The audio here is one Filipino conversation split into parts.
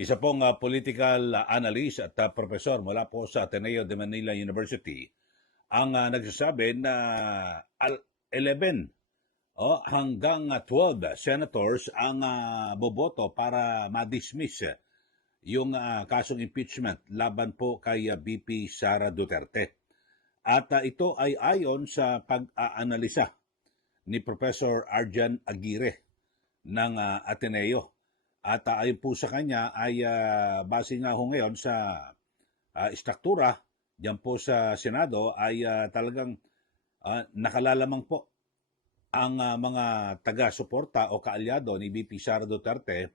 Isa pong political analyst at professor mula po sa Ateneo de Manila University ang nagsasabi na 11 hanggang 12 senators ang boboto para ma-dismiss yung kasong impeachment laban po kay VP Sara Duterte. At ito ay ayon sa pag-aanalisa ni Professor Arjan Aguirre ng Ateneo. At ayon po sa kanya ay base nga ho ngayon sa struktura diyan po sa Senado ay talagang nakalalamang po ang mga taga-suporta o kaalyado ni VP Sara Duterte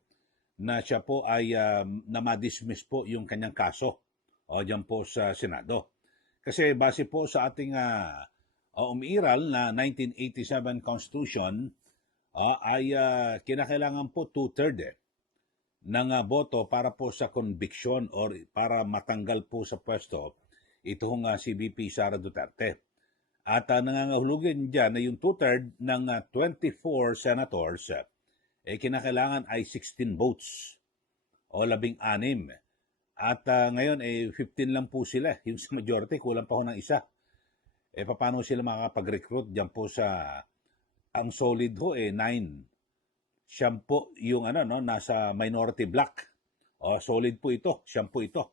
na siya po ay na-dismiss po yung kanyang kaso o diyan po sa Senado. Kasi base po sa ating umiiral na 1987 Constitution ay kinakailangan po 2/3 ng boto para po sa conviction or para matanggal po sa pwesto itong si VP Sara Duterte. At nangangahulugan dyan na yung 2/3 ng 24 senators kinakailangan ay 16 votes o 16. At ngayon 15 lang po sila. Yung sa majority, kulang pa ho ng isa. Paano sila makakapag-recruit dyan po sa ang solid ho 9. Siyam po yung nasa minority block. Solid po ito, siyam po ito.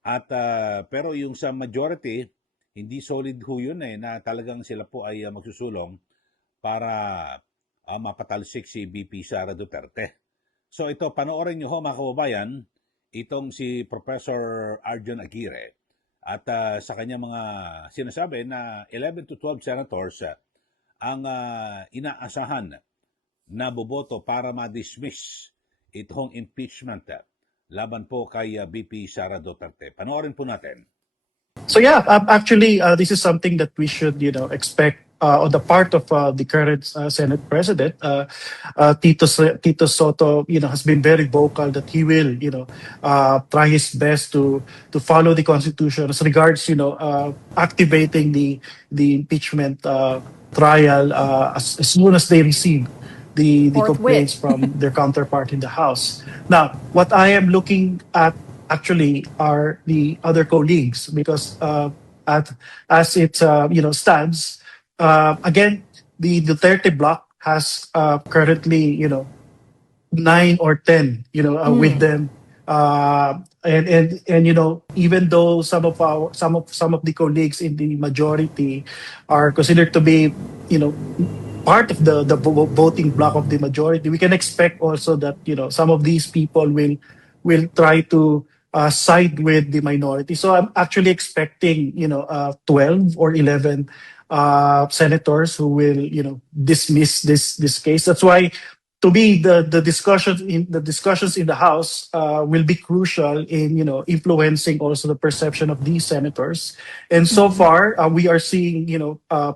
At pero yung sa majority, hindi solid ho yun na talagang sila po ay magsusulong para mapatalsik si VP Sara Duterte. So ito, panoorin nyo ho mga kababayan, itong si Professor Arjan Aguirre at sa kanya mga sinasabi na 11 to 12 senators ang inaasahan na boboto para ma-dismiss itong impeachment laban po kay VP Sara Duterte. Panoorin po natin. So yeah, actually, this is something that we should, expect on the part of the current Senate President. Tito Soto, has been very vocal that he will, try his best to follow the Constitution as regards, activating the impeachment trial as soon as they receive the complaints from their counterpart in the House. Now, what I am looking at actually are the other colleagues because as it stands, again, the Duterte bloc has currently 9 or 10 with them. And even though some of the colleagues in the majority are considered to be part of the voting bloc of the majority, we can expect also that some of these people will try to side with the minority. So I'm actually expecting 12 or 11 senators who will dismiss this case. That's why, to me, the discussions in the House will be crucial in influencing also the perception of these senators. And so far, we are seeing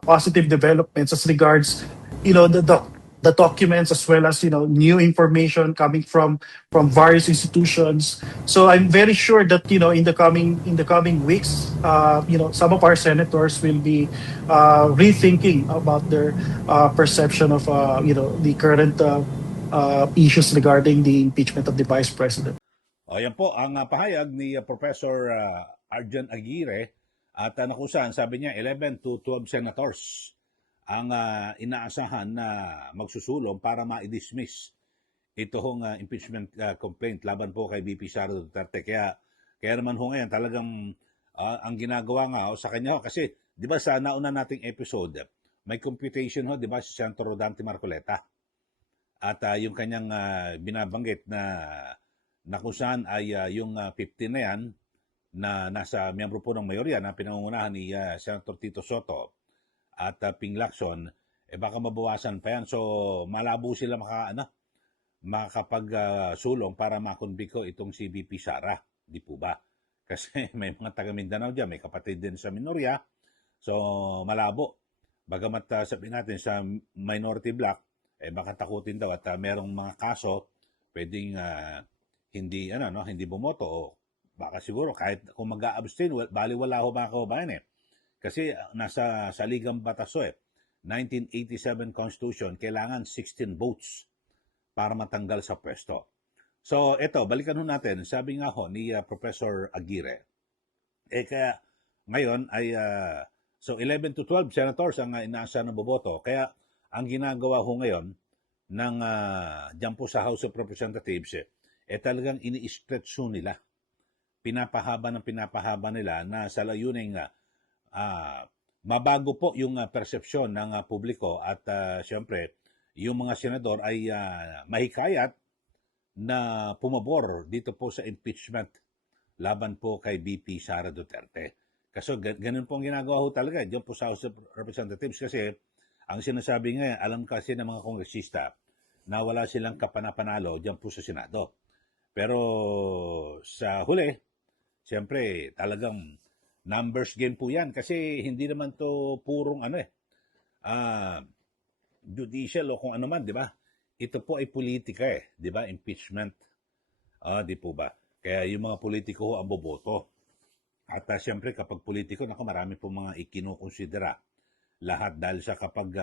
positive developments as regards the documents, as well as new information coming from various institutions. So I'm very sure that in the coming weeks, some of our senators will be rethinking about their perception of the current issues regarding the impeachment of the Vice President. Ayan po ang pahayag ni Professor Arjan Aguirre at nakusan, sabi niya 11 to 12 senators ang inaasahan na magsusulong para ma-dismiss itong impeachment complaint laban po kay VP Sara Duterte. Kaya naman ho ngayon talagang ang ginagawa nga sa kanya kasi di ba sa nauna nating episode may computation ho, di ba, si Senator Rodante Marcoleta at yung kanyang binabanggit na kung saan ay yung 15 na yan na nasa miyembro po ng mayorya na pinangungunahan ni Senator Tito Soto at Ping Lacson, baka mabawasan pa yan. So malabo sila makapagsulong para makonbiko itong si VP Sara, di po ba? Kasi may mga taga Mindanao dyan, may kapatid din sa minorya, so malabo. Bagamat sabihin natin sa minority block, baka takutin daw at merong mga kaso pwedeng hindi bumoto o baka siguro kahit kung mag-a-abstain, baliwala ho mga kababayan Kasi nasa saligang bataso 1987 Constitution, kailangan 16 votes para matanggal sa pwesto. So, eto, balikan ho natin. Sabi nga ho ni Professor Aguirre, kaya ngayon ay, so 11 to 12 senators ang inaasahan ng boboto. Kaya ang ginagawa ho ngayon ng dyan po sa House of Representatives, talagang ini-stretch ho nila. Pinapahaba ng pinapahaba nila na sa layuning mabago po yung persepsyon ng publiko at siyempre yung mga senador ay mahikayat na pumabor dito po sa impeachment laban po kay VP Sara Duterte. Kasi ganun po ang ginagawa ho talaga diyan po sa House of Representatives kasi ang sinasabi nga, alam kasi ng mga kongresista na wala silang kapanapanalo diyan po sa Senado. Pero sa huli, siyempre talagang numbers game po yan kasi hindi naman to purong judicial o kung ano man, di ba? Ito po ay politika di ba? Impeachment. Di po ba? Kaya yung mga politiko ho ang boboto. At siyempre kapag politiko, marami po mga ikinukonsidera. Lahat dahil sa kapag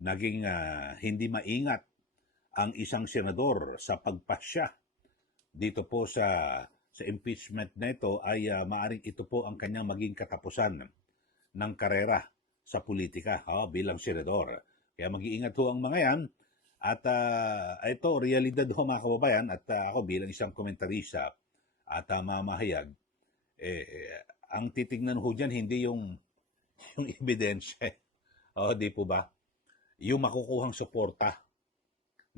naging hindi maingat ang isang senador sa pagpasya dito po sa impeachment na ito ay maaring ito po ang kanyang maging katapusan ng karera sa politika bilang senador. Kaya mag-iingat ho ang mga yan. At ito, realidad ho mga kababayan, at ako bilang isang komentarista at mamahayag, ang titignan ho dyan hindi yung ebidensya. Di po ba? Yung makukuhang suporta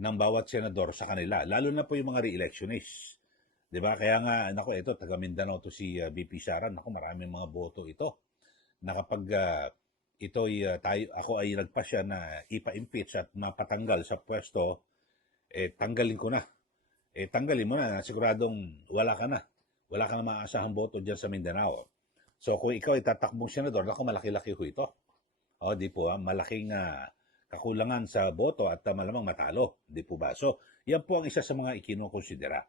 ng bawat senador sa kanila, lalo na po yung mga re-electionists. Di ba? Kaya nga, ito, taga Mindanao to si VP Sara, maraming mga boto ito. Na kapag ako ay nagpasya na ipa-impeach at mapatanggal sa pwesto, tanggalin ko na. Tanggalin mo na, siguradong wala ka na. Wala ka na maasahang boto dyan sa Mindanao. So kung ikaw ay tatakbong senador, malaki-laki ho ito. Di po, malaking kakulangan sa boto at malamang matalo. Di po ba? So, yan po ang isa sa mga ikinukonsidera.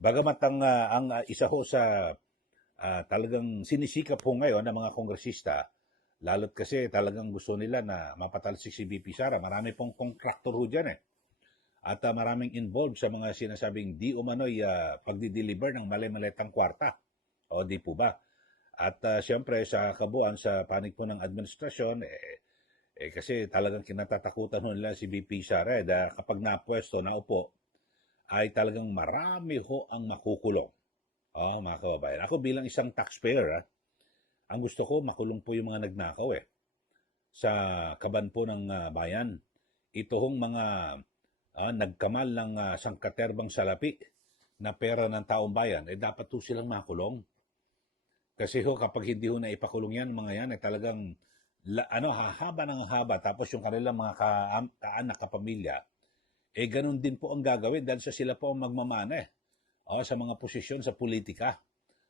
Bagamat ang isa ho sa talagang sinisikap po ngayon ng mga kongresista, lalo't kasi talagang gusto nila na mapatalsik si VP Sara. Marami pong contractor ho dyan At maraming involved sa mga sinasabing di umano'y pagdi-deliver ng mali-maletang kwarta. Di po ba? At siyempre sa kabuuan, sa panig po ng administrasyon, kasi talagang kinatatakutan nila si VP Sara kapag napwesto, naupo, ay talagang marami ho ang makukulong. Mga kababayan. Ako bilang isang taxpayer, ang gusto ko makulong po yung mga nagnakaw sa kaban po ng bayan. Ito hong mga nagkamal ng sangkaterbang salapi na pera ng taong bayan, dapat po silang makulong. Kasi kapag hindi na ipakulong yan, mga yan, talagang hahaba ng haba, tapos yung kanilang mga kaanak, kapamilya, ganun din po ang gagawin dahil sila po ang magmamana sa mga posisyon sa politika.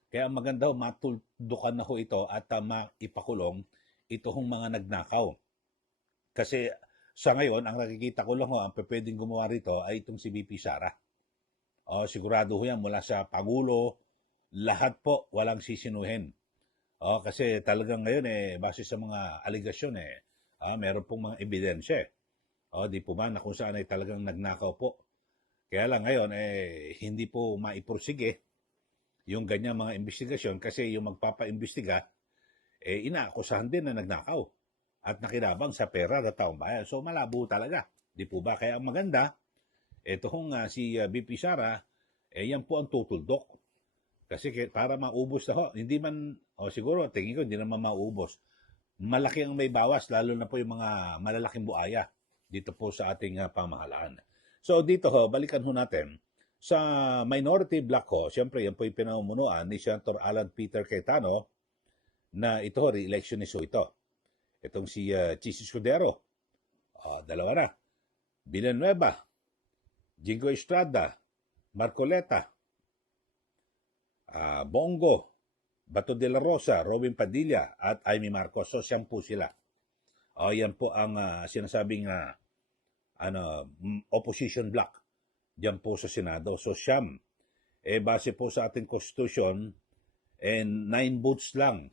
Kaya maganda matuldukan na ho ito at maipakulong ito hong mga nagnakaw. Kasi sa ngayon, ang nakikita ko lang ang pwedeng gumawa rito ay itong si VP Sara. Sigurado ho yan mula sa Pangulo, lahat po walang sisinuhin. Kasi talagang ngayon base sa mga aligasyon meron pong mga ebidensya. Di po ba na kung saan ay talagang nagnakaw po. Kaya lang ngayon hindi po maipursige yung ganyang mga investigasyon kasi yung magpapaimbestiga inaakusahan din na nagnakaw at nakinabang sa pera ng taong bayan. So malabo talaga. Di po ba? Kaya ang maganda, ito si VP Sara, yan po ang tutuldok. Kasi para maubos na hindi man, siguro tingin ko hindi naman maubos. Malaki ang may bawas, lalo na po yung mga malalaking buaya dito po sa ating pamahalaan. So dito balikan natin. Sa minority block siyempre yan po yung pinamumunuan ni Senator Alan Peter Cayetano na ito, re-electionist ito. Itong si Chis Escudero, dalawa na. Villanueva, Jingo Estrada, Marcoleta, Bongo, Bato de la Rosa, Robin Padilla, at Amy Marcos. So, siyam po sila. Yan po ang sinasabing opposition block diyan po sa Senado. So, siyam. Base po sa ating Constitution, 9 votes lang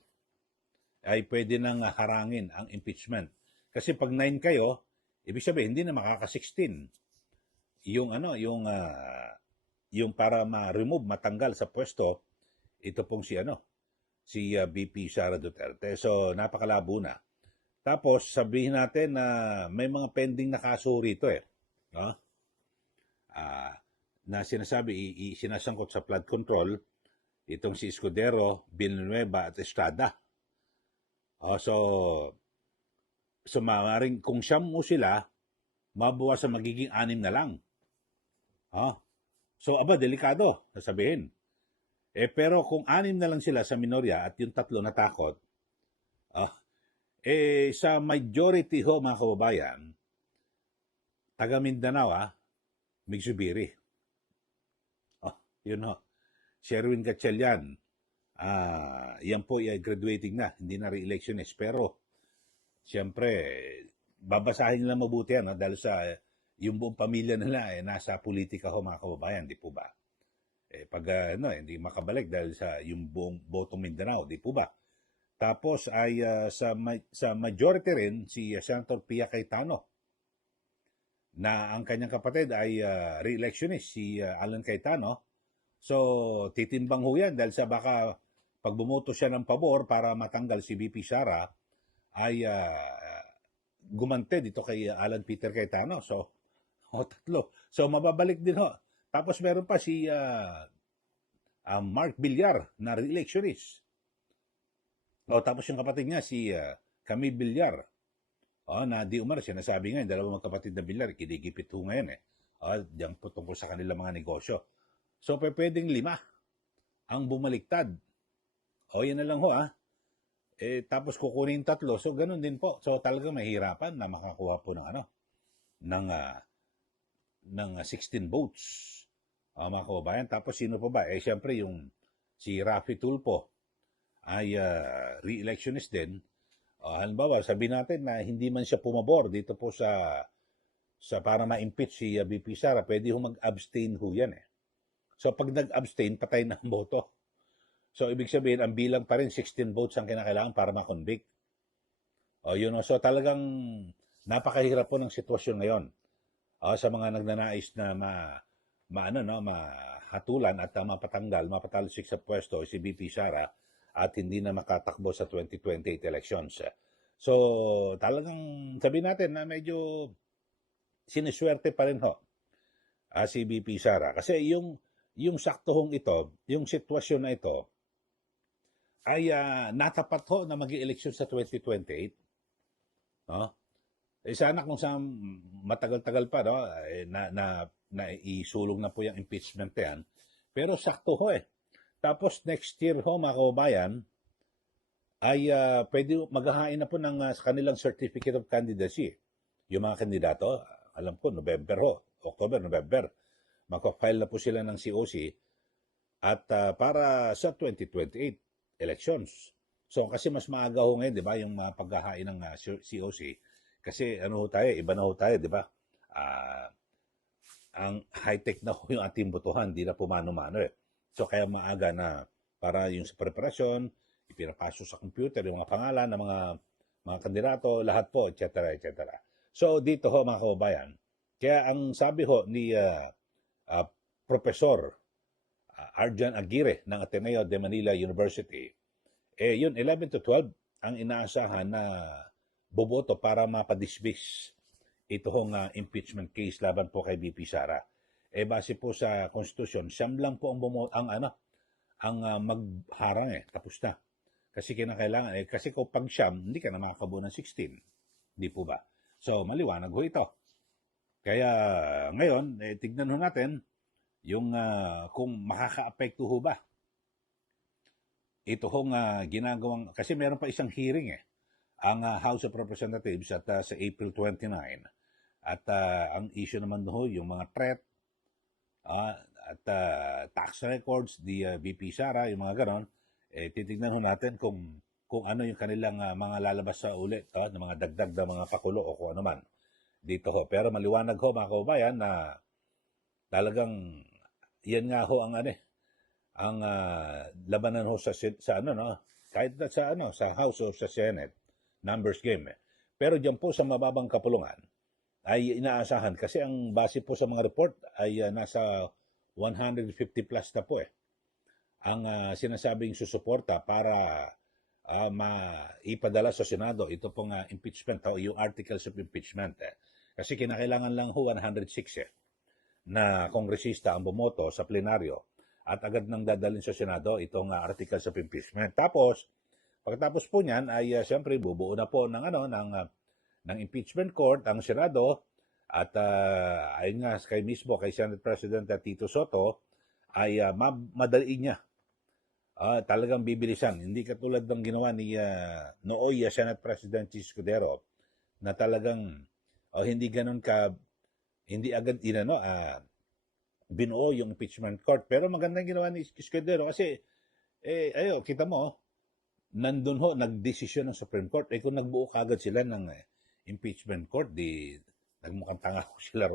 ay pwede nang harangin ang impeachment. Kasi pag 9 kayo, ibig sabihin, hindi na makaka-16. Yung yung para ma-remove, matanggal sa pwesto, ito pong si VP Sara Duterte. So, napakalabo na. Tapos, sabihin natin na may mga pending na kaso rito no? Na sinasabi, sinasangkot sa flood control, itong si Escudero, Villanueva at Estrada. So maaaring kung 9 sila, mabawasan magiging 6 na lang. So, delikado, sasabihin. Pero kung 6 na lang sila sa minorya at yung 3 natakot, sa majority mga kababayan, taga Mindanao, Migsubiri. Yun Sherwin Gatchalian, yan po ay graduating na, hindi na re-electionist. Pero, siyempre, babasahin nila mabuti yan dahil sa yung buong pamilya nila nasa politika mga kababayan, di po ba? Pag hindi makabalik dahil sa yung buong botong Mindanao, di po ba? Tapos ay sa majority rin si Senator Pia Cayetano, na ang kanyang kapatid ay re-electionist, si Alan Cayetano. So, titimbang ho yan dahil sa baka pag bumoto siya ng pabor para matanggal si VP Sara, ay gumante dito kay Alan Peter Cayetano. So, 3. So, mababalik din Tapos meron pa si Mark Villar na re-electionist. Tapos yung kapatid niya, si Camille Villar. Na di umar, sinasabi nga, yung 2 magkapatid na Villar, kinigipit ho ngayon diyan po tungkol sa kanilang mga negosyo. So, pwedeng 5 ang bumaliktad. Yan na lang tapos kukunin 3. So, ganun din po. So, talaga mahirapan na makakuha po ng 16 votes. Mga kababayan. Tapos, sino pa ba? Siyempre, si Raffy Tulfo ay re-electionist din. Halimbawa, sabihin natin na hindi man siya pumabor dito po sa para ma-impeach si VP Sara, pwede mag-abstain yan So, pag nag-abstain, patay na ang boto. So, ibig sabihin, ang bilang pa rin, 16 votes ang kinakailangan para ma-convict. So, talagang napakahirap po ng sitwasyon ngayon. Sa mga nagnanais na mahatulan at mapatalsik sa pwesto si VP Sara at hindi na makatakbo sa 2028 elections. So, talagang sabihin natin na medyo siniswerte pa rin si VP Sara. Kasi yung saktohong ito, yung sitwasyon na ito, ay natapat na mag-i-eleksyon sa 2028. Sana kung sa matagal-tagal pa, na isulong na po yung impeachment yan. Pero sakto Tapos next year mga kababayan, ay pwede maghahain na po sa kanilang certificate of candidacy. Yung mga kandidato, alam ko, October, November, maka-file na po sila ng COC at para sa 2028 elections. So, kasi mas maaga ngayon, di ba, yung paghahain ng COC. Kasi iba na tayo, di ba? Ang high-tech na yung ating botohan, di na po mano-mano So, kaya maaga na para yung sa preparasyon, ipinapasok sa computer, yung mga pangalan ng mga kandidato, lahat po, etc. etc. So, dito mga kababayan, kaya ang sabi ni Professor Arjan Aguirre ng Ateneo de Manila University, yun, 11 to 12 ang inaasahan na boboto para mapadismiss itong impeachment case laban po kay VP Sara. Base po sa konstitusyon, 9 lang po ang magharang tapos na. Kasi kinakailangan, kasi kung pag 9, hindi ka na makakabuo ng 16. Di po ba? So, maliwanag ito. Kaya ngayon, tignan natin yung kung makaka-apekto ba ito ginagawang, kasi meron pa isang hearing ang House of Representatives at sa April 29. At ang issue naman yung mga threat at tax records, VP Sara, yung mga ganon, titignan natin kung ano yung kanilang mga lalabas sa ulit ng mga dagdag na mga pakulo o kung ano man dito Pero maliwanag mga kababayan na talagang yan nga ang labanan sa kahit sa House o sa Senate, numbers game Pero diyan po sa mababang kapulungan ay inaasahan kasi ang base po sa mga report ay nasa 150 plus na po ang sinasabing susuporta para maipadala sa Senado ito pong impeachment o yung articles of impeachment. Kasi kinakailangan lang ho 106 na kongresista ang bumoto sa plenaryo at agad nang dadalhin sa Senado itong articles of impeachment. Tapos, pagkatapos po niyan ay siyempre bubuo na po ng impeachment court ang Senado at ayun nga kay mismo kay Senate President Tito Soto ay madaliin niya. Talagang bibilisan. Hindi katulad ng ginawa ni nooy Senate President Escudero na talagang hindi ganun hindi agad binuo yung impeachment court. Pero magandang ginawa ni Escudero kasi kita mo, nandun ho, nagdesisyon ng Supreme Court. Kung nagbuo kagad sila ng impeachment court, di nagmukhang tanga ko sila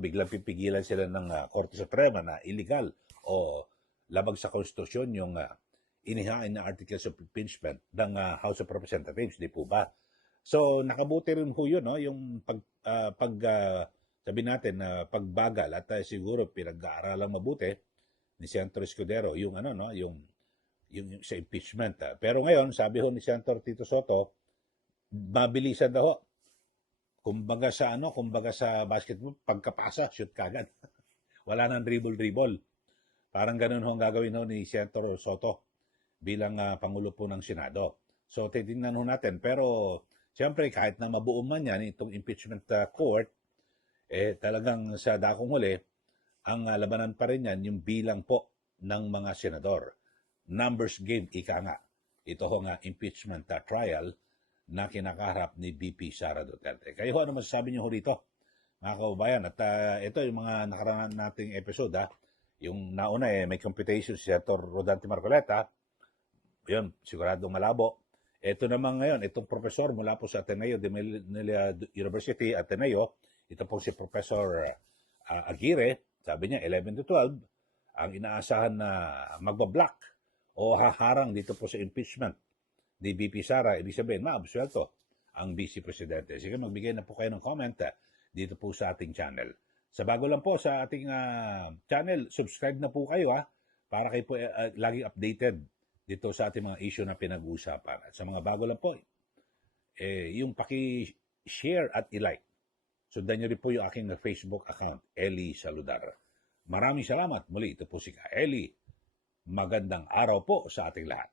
biglang pipigilan sila ng Korte Suprema na illegal o labag sa konstitusyon yung inihain na articles of impeachment ng House of Representatives, di po ba? So, nakabuti rin ho yun, yung sabi natin na pagbagal at siguro pinag-aaralang mabuti ni Senator Escudero yung yung sa impeachment. Pero ngayon, sabi ho ni Senator Tito Soto, mabilisan daw ho. Kumbaga sa basketball, pagkapasa, shoot kagad. Wala nang dribble-dribble. Parang ganun ho ang gagawin ho ni Senator Soto bilang Pangulo po ng Senado. So, titingnan ho natin. Pero, siyempre, kahit na mabuo man yan, itong impeachment court, talagang sa dakong huli, ang labanan pa rin yan, yung bilang po ng mga senador. Numbers game, ika nga. Ito ho nga impeachment trial na kinakaharap ni VP Sara Duterte. Kayo ano masasabi niyo ho rito, mga kaubayan? At ito yung mga nakaraan nating episode. Yung nauna may computation si Senator Rodante Marcoleta. Yun, siguradong malabo. Ito naman ngayon, itong professor mula po sa Ateneo de Manila University, Ateneo, ito po si Professor Aguirre, sabi niya 11 to 12, ang inaasahan na magbablock o haharang dito po sa impeachment ni VP Sara, ibig sabihin, maabsuelto ang Vice Presidente. Sige, magbigay na po kayo ng comment dito po sa ating channel. Sa bago lang po sa ating channel, subscribe na po kayo para kayo po laging updated dito sa ating mga issue na pinag-uusapan. At sa mga bago lang po, yung paki-share at i-like. Sundan nyo rin po yung aking Facebook account, Eli Saludar. Maraming salamat. Muli, ito po si Ka Eli. Magandang araw po sa ating lahat.